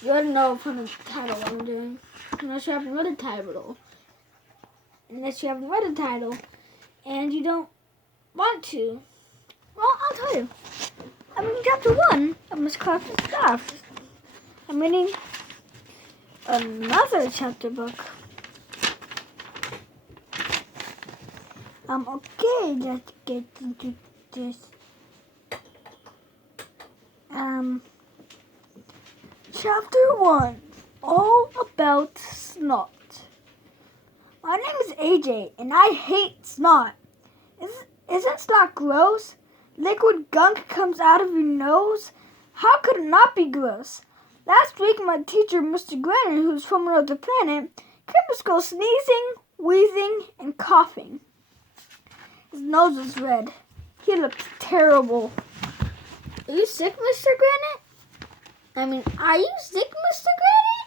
You already know from the title what I'm doing. Unless you haven't read the title. And you don't want to. Well, I'll tell you. I'm in chapter 1 of Miss Kraft's Daft. I'm reading another chapter book. Okay, let's get into this. Chapter 1, all about snot. My name is AJ, and I hate snot. Isn't snot gross? Liquid gunk comes out of your nose? How could it not be gross? Last week, my teacher, Mr. Grannon, who's from another planet, came to school sneezing, wheezing, and coughing. His nose was red. He looked terrible. Are you sick, Mr. Grannon? Are you sick, Mr. Grannon?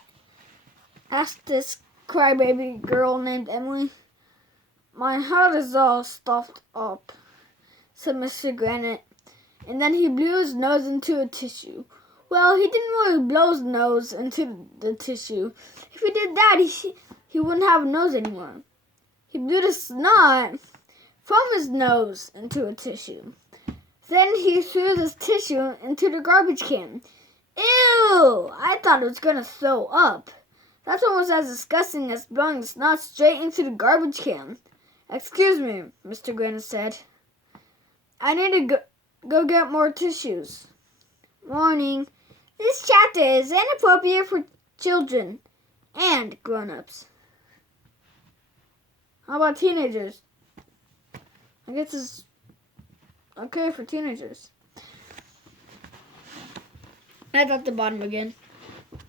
Asked this crybaby girl named Emily. My heart is all stuffed up, said Mr. Granite, and then he blew his nose into a tissue. Well, he didn't really blow his nose into the tissue. If he did that, he wouldn't have a nose anymore. He blew the snot from his nose into a tissue. Then he threw this tissue into the garbage can. Ew! I thought it was going to throw up. That's almost as disgusting as blowing the snot straight into the garbage can. Excuse me, Mr. Granite said. I need to go get more tissues. Warning. This chapter is inappropriate for children and grown-ups. How about teenagers? I guess it's okay for teenagers. That's at the bottom again.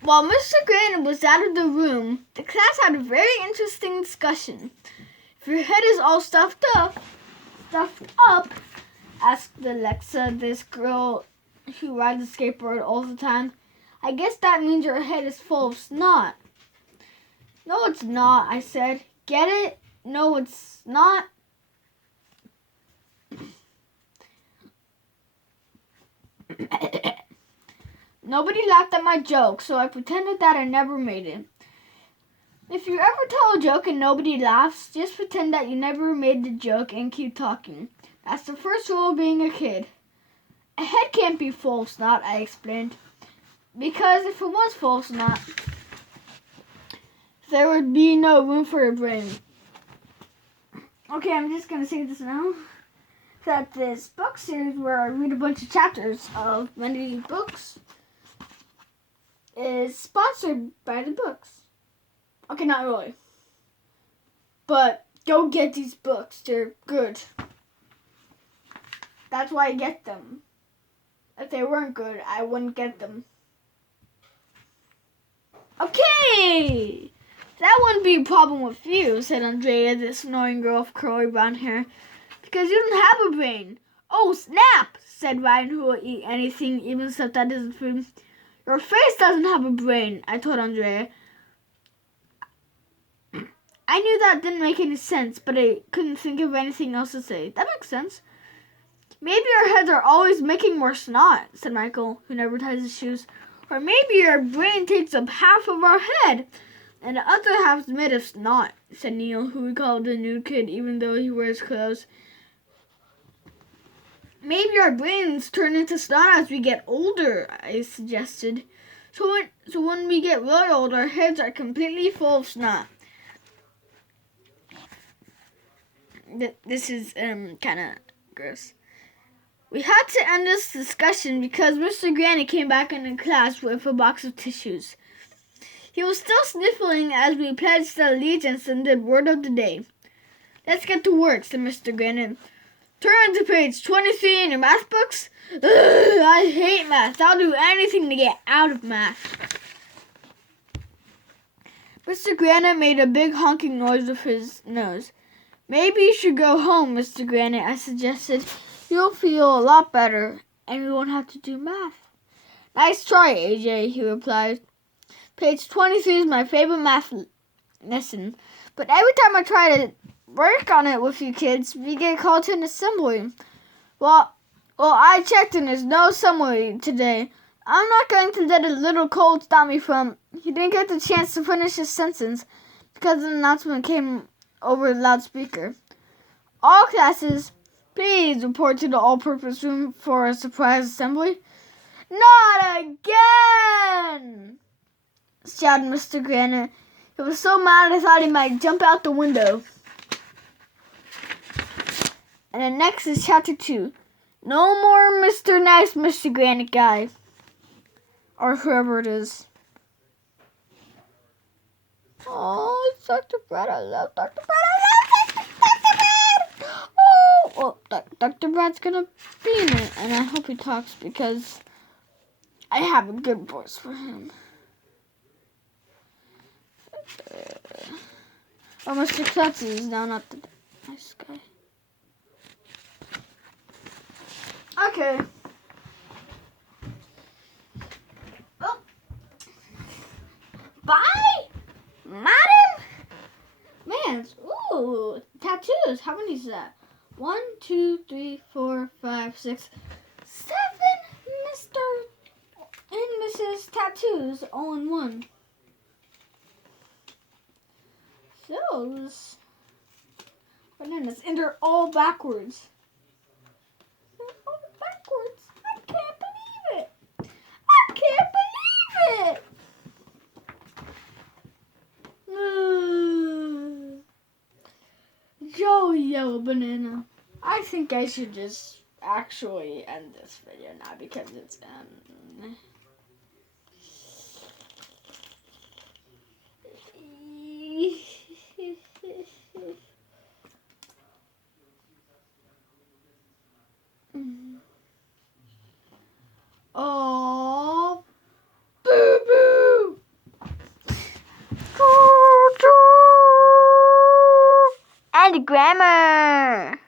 While Mr. Granite was out of the room, the class had a very interesting discussion. If your head is all stuffed up, asked Alexa, this girl who rides a skateboard all the time. I guess that means your head is full of snot. No, it's not, I said. Get it? No, it's not. Nobody laughed at my joke, so I pretended that I never made it. If you ever tell a joke and nobody laughs, just pretend that you never made the joke and keep talking. That's the first rule of being a kid. A head can't be full of snot, I explained. Because if it was full of snot, there would be no room for a brain. Okay, I'm just going to say this now. That this book series where I read a bunch of chapters of many books is sponsored by the books. Okay, not really. But go get these books. They're good. That's why I get them. If they weren't good, I wouldn't get them. Okay! That wouldn't be a problem with you, said Andrea, this annoying girl with curly brown hair. Because you don't have a brain. Oh, snap, said Ryan, who will eat anything, even stuff that isn't food. Your face doesn't have a brain, I told Andrea. I knew that didn't make any sense, but I couldn't think of anything else to say. That makes sense. Maybe our heads are always making more snot, said Michael, who never ties his shoes. Or maybe our brain takes up half of our head, and the other half's made of snot, said Neil, who we called the new kid even though he wears clothes. Maybe our brains turn into snot as we get older, I suggested. So when we get really old, our heads are completely full of snot. This is kind of gross. We had to end this discussion because Mr. Granny came back into class with a box of tissues. He was still sniffling as we pledged allegiance and did word of the day. Let's get to work, said Mr. Granny. Turn to page 23 in your math books. Ugh, I hate math. I'll do anything to get out of math. Mr. Granite made a big honking noise with his nose. Maybe you should go home, Mr. Granite, I suggested. You'll feel a lot better, and we won't have to do math. Nice try, AJ, he replied. Page 23 is my favorite math lesson, but every time I try to work on it with you kids, we get called to an assembly. Well, I checked and there's no assembly today. I'm not going to let a little cold stop me from... He didn't get the chance to finish his sentence because the announcement came over the loudspeaker. All classes, please report to the all-purpose room for a surprise assembly. Not again! Shouted Mr. Granite. He was so mad I thought he might jump out the window. And then next is chapter 2. No more Mr. Nice, Mr. Granite guy. Or whoever it is. Oh, it's Dr. Brad. I love Dr. Brad. I love Dr. Brad. Oh, well, Dr. Brad's gonna be in it. And I hope he talks because I have a good voice for him. Oh, Mr. Klutz is now not the nice guy. Okay. Oh. Bye, madam. Man, ooh, tattoos. How many is that? 1, 2, 3, 4, 5, 6, 7 Mr. and Mrs. tattoos all in one. Those bananas, and they're all backwards. They're all backwards. I can't believe it. I can't believe it. Joey Yellow Banana. I think I should just actually end this video now because it's Oh, boo boo! And grammar.